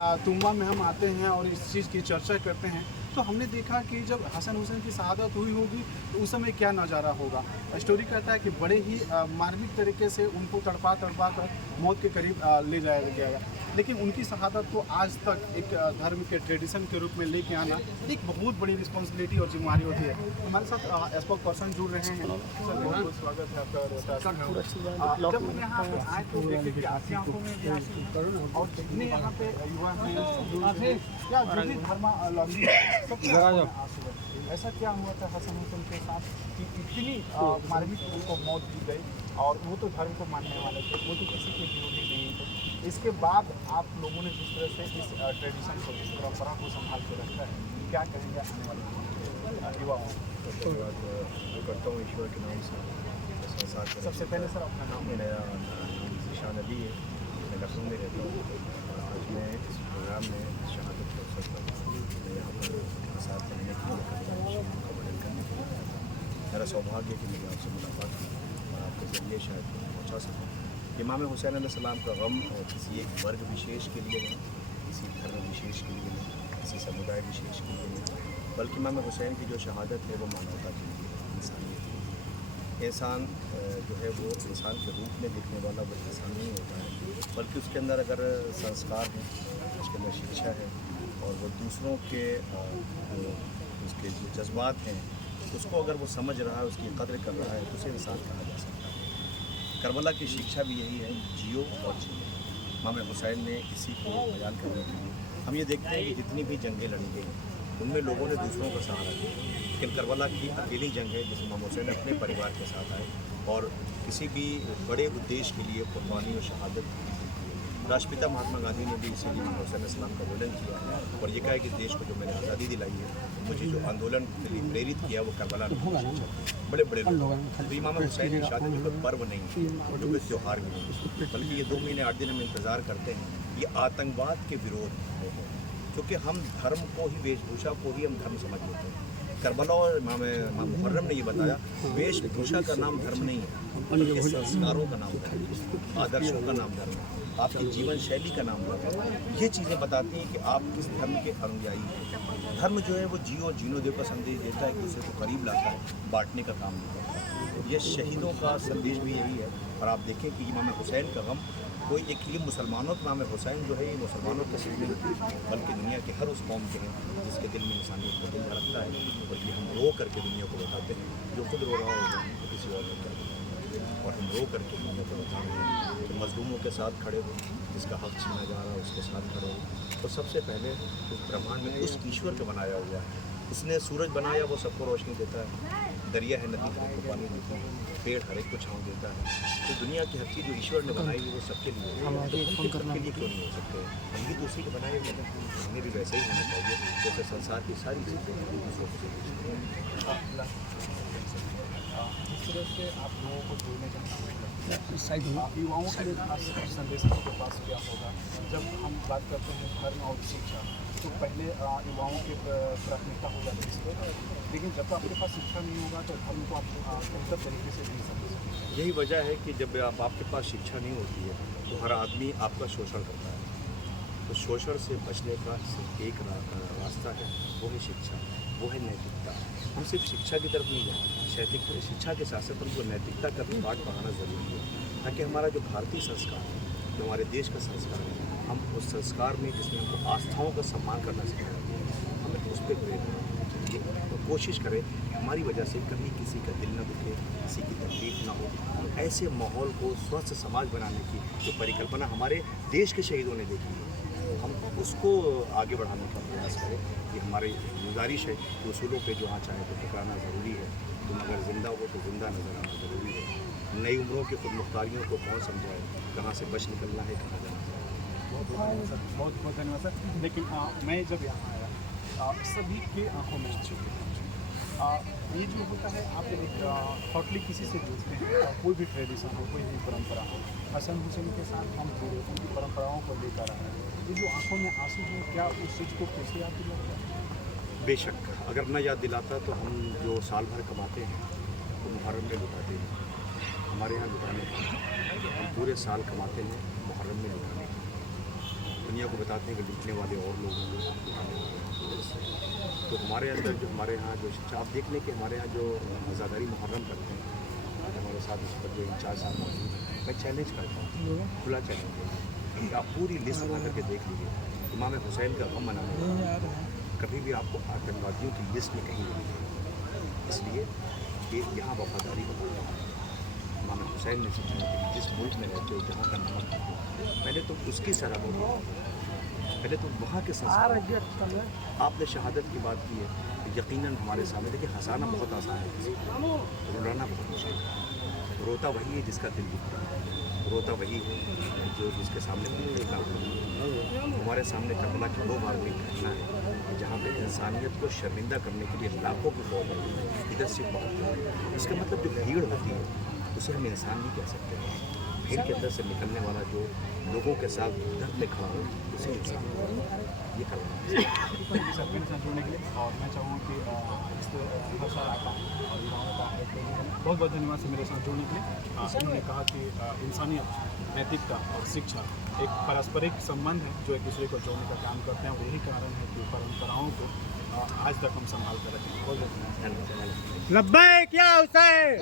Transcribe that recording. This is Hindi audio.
तुम्बा में हम आते हैं और इस चीज़ की चर्चा करते हैं तो हमने देखा कि जब हसन हुसैन की शहादत हुई होगी तो उस समय क्या नज़ारा होगा। स्टोरी कहता है कि बड़े ही मार्मिक तरीके से उनको तड़पा तड़पा कर मौत के करीब ले जाया गया, लेकिन उनकी शहादत को आज तक एक धर्म के ट्रेडिशन के रूप में लेके आना एक बहुत बड़ी रिस्पॉन्सिबिलिटी और जिम्मेदारी होती है। हमारे साथ स्पोक पर्सन जुड़ रहे हैं। सर बहुत बहुत स्वागत है आपका। जब हम यहाँ पे आए तो देखे कि आपकी आंखों में भी आंसू और जितने यहाँ पे युवा हैं या जो भी धर्मावलंबी सबके आंखों में आंसू है। ऐसा क्या हुआ था हसन हुसैन के साथ कि इतनी मार्मिक उनको मौत दी गई, और वो तो धर्म को मानने वाले थे, वो तो किसी के विरोधी नहीं थे। इसके बाद आप लोगों ने जिस तरह से इस ट्रेडिशन को, इस परंपरा को संभाल के रखा है, क्या कहेंगे आने वाले युवाओं को? धन्यवाद करता हूँ ईश्वर के नाम से संसार का। सबसे पहले सर अपना नाम। मेरा नाम ज़ीशान अली है, मैं लखनऊ में रहता हूँ और आज मैं इस प्रोग्राम में शहादत के अवसर पर मैं यहाँ पर साथ रहने के लिए का वर्णन करने के लिए आया था। मेरा सौभाग्य है कि मेरी आपसे मुलाकात हुई और आपके ज़रिए शायद पहुँचा सकूँ। इमाम हुसैन अलैहिस्सलाम का गम किसी एक वर्ग विशेष के लिए नहीं, किसी धर्म विशेष के लिए नहीं, किसी समुदाय विशेष के लिए नहीं, बल्कि इमाम हुसैन की जो शहादत है वो मानवता के लिए, इंसानियत के लिए। इंसान जो है वो इंसान के रूप में दिखने वाला वो इंसान नहीं होता है, बल्कि उसके अंदर अगर संस्कार है, उसके अंदर शिक्षा है और वो दूसरों के उसके जो जज्बात हैं उसको अगर वो समझ रहा है, उसकी कद्र कर रहा है, तो उसे इंसान कहा जा सकता है। करबला की शिक्षा भी यही है, जियो और जियो। इमाम हुसैन ने इसी को बयान करने के लिए हम ये देखते हैं कि जितनी भी जंगें लड़ी गई उनमें लोगों ने दूसरों का सहारा दिया, लेकिन करबला की अकेली जंग है जिसमें इमाम हुसैन अपने परिवार के साथ आए और किसी भी बड़े उद्देश्य के लिए कुर्बानी और शहादत की। राष्ट्रपिता महात्मा गांधी ने भी इसीलिए इमाम हुसैन अलैहिस्सलाम का वर्णन किया और ये कहा कि देश को जो मैंने आज़ादी दिलाई है, मुझे जो आंदोलन के लिए प्रेरित किया वो करबला ने बड़े बड़े लोग। तो इमाम हुसैन की शादी जो कोई पर्व नहीं है, जो कोई त्यौहार भी नहीं, बल्कि ये 2 महीने 8 दिन हम इंतज़ार करते हैं। ये आतंकवाद के विरोध में है, क्योंकि हम धर्म को ही, वेशभूषा को ही हम धर्म समझ लेते हैं। करबला और इमाम मुहर्रम ने ये बताया, वेशभूषा का नाम धर्म नहीं है, बल्कि संस्कारों का नाम धर्म है, आदर्शों का नाम धर्म है, आपकी जीवन शैली का नाम धर्म है। ये चीज़ें बताती हैं कि आप किस धर्म के अनुयायी हैं। धर्म जो है वो जियो जीनो दे का संदेश देता है, दूसरे को करीब लाता है, बांटने का काम नहीं करता। ये शहीदों का संदेश भी यही है। और आप देखें कि इमाम हुसैन का गम कोई एक ये मुसलमानों का इमाम हुसैन जो है ये मुसलमानों का सिर्फ नहीं, बल्कि दुनिया के हर उस कौम के हैं जिसके दिल में इंसानियत का दिल धड़कता है, और ये हम रो करके दुनिया को बताते हैं। जो खुद रो रहा होगा तो किसी और ने कर दिया, और हम रो करके दुनिया को बता रहे हैं कि मजलूमों के साथ खड़े हो, जिसका हक छीना जा रहा है उसके साथ खड़े हो। तो सबसे पहले उस ब्रह्मांड में उस ईश्वर को बनाया हुआ है, उसने सूरज बनाया, वो सबको रोशनी देता है, दरिया है, नदी है, को पानी देती है, पेड़ हर एक को छाँव देता है। तो दुनिया की हर चीज़ जो ईश्वर ने बनाई है वो सबके लिए है, तो सबके लिए क्यों नहीं हो सकते? हम भी तो उसी के बनाए हुए हैं, हमें भी वैसे ही होना चाहिए जैसे संसार की सारी चीज़ें दूसरों को। इस तरह से आप लोगों को जोड़ने का युवाओं के लिए संदेश आपके पास क्या होगा? जब हम बात करते हैं धर्म और शिक्षा, तो पहले युवाओं की प्राथमिकता हो जाती है इस पर, लेकिन जब तक आपके पास शिक्षा नहीं होगा तो धर्म को आप बेहतर तरीके से नहीं समझ सकते। यही वजह है कि जब आपके पास शिक्षा नहीं होती है तो हर आदमी आपका शोषण करता है। तो शोषण से बचने का सिर्फ एक रास्ता है, वो है शिक्षा, वो है नैतिकता। हम सिर्फ शिक्षा की तरफ नहीं जाए, शिक्षा के साथ साथ हमको नैतिकता का भी पाठ पढ़ाना ज़रूरी है, ताकि हमारा जो भारतीय संस्कार है, जो हमारे देश का संस्कार है, हम उस संस्कार में जिसमें हमको आस्थाओं का सम्मान करना सिखाया गया है, हमें उस पर प्रेरणा तो कोशिश करें हमारी वजह से कभी किसी का दिल न दुखे, किसी की तकलीफ ना हो। तो ऐसे माहौल को स्वस्थ समाज बनाने की जो परिकल्पना हमारे देश के शहीदों ने देखी है, हम उसको आगे बढ़ाने का प्रयास करें। ये हमारी गुजारिश है कि उसूलों पे जो यहाँ चाहे तो टकराना ज़रूरी है। तुम अगर ज़िंदा हो तो ज़िंदा नज़र आना ज़रूरी है। नई उम्रों की खुद मुख्तारियों को कौन समझाए, कहाँ से बच निकलना है, कहाँ जाना है। बहुत बहुत धन्यवाद सर। लेकिन मैं जब यहाँ आया सभी के आंखों में ये जो होता है, आप हॉटली किसी से पूछते हैं, कोई भी ट्रेडिशन हो, कोई भी परंपरा हो, हसन हुसैन के साथ हम जुड़े, उनकी परंपराओं को लेकर आए, ये जो आंखों में आंसू हैं, क्या उस चीज़ को कैसे याद दिलाता है? बेशक अगर न याद दिलाता तो हम जो साल भर कमाते हैं तो मुहर्रम में लुटाते हैं। हमारे यहाँ लुटाने हम पूरे साल कमाते हैं, मुहर्रम में लुटाने। दुनिया को बताते हैं कि लूटने वाले और लोग हैं, लुटाने वाले और लोग हैं। तो हमारे अंदर जो हमारे यहाँ जो आप देख लें कि हमारे यहाँ जो आज़ादारी मुहर्रम करते हैं, हमारे साथ इस पर जो इंचार्ज साहब मौजूद हैं, मैं चैलेंज करता हूँ, खुला चैलेंज है कि आप पूरी लिस्ट बना करके देख लीजिए। इमाम हुसैन का गम मनाने कभी भी आपको आतंकवादियों की लिस्ट में कहीं नहीं मिलेगी। इसलिए कि यहाँ वफादारी बताते हैं। इमाम हुसैन ने सिखाया कि जिस मुल्क में रहते हो, जहाँ का नमक खाते हो, पहले तो उसकी सराबों, पहले तो वहाँ के संस्कार। आपने शहादत की बात की है, यकीनन हमारे सामने देखिए, हंसाना बहुत आसान है किसी को, रुलाना बहुत मुश्किल है। रोता वही है जिसका दिल दुखता है, रोता वही है जो जिसके सामने कुत्ते का हमारे सामने करबला की वो बारहवीं घटना है जहाँ पे इंसानियत को शर्मिंदा करने के लिए लाखों की फौज है, इधर से बहुत है। इसका मतलब जो भीड़ होती है उसे हम इंसान नहीं कह सकते। भीड़ के अंदर से निकलने वाला जो लोगों के साथ दर्द में खड़ा हो, उसे इंसान ये करना है। सर मेरे साथ जुड़ने के लिए, और मैं चाहूँगा कि इस हर्षा राका और युवाओं का बहुत बहुत धन्यवाद से मेरे साथ जुड़ने के लिए। उन्होंने कहा कि इंसानियत, नैतिकता और शिक्षा एक पारस्परिक संबंध है जो एक दूसरे को जोड़ने का काम करते हैं, और यही कारण है कि परंपराओं को आज तक हम संभाल कर रखें। बहुत बहुत धन्यवाद। लब्बैक या हुसैन।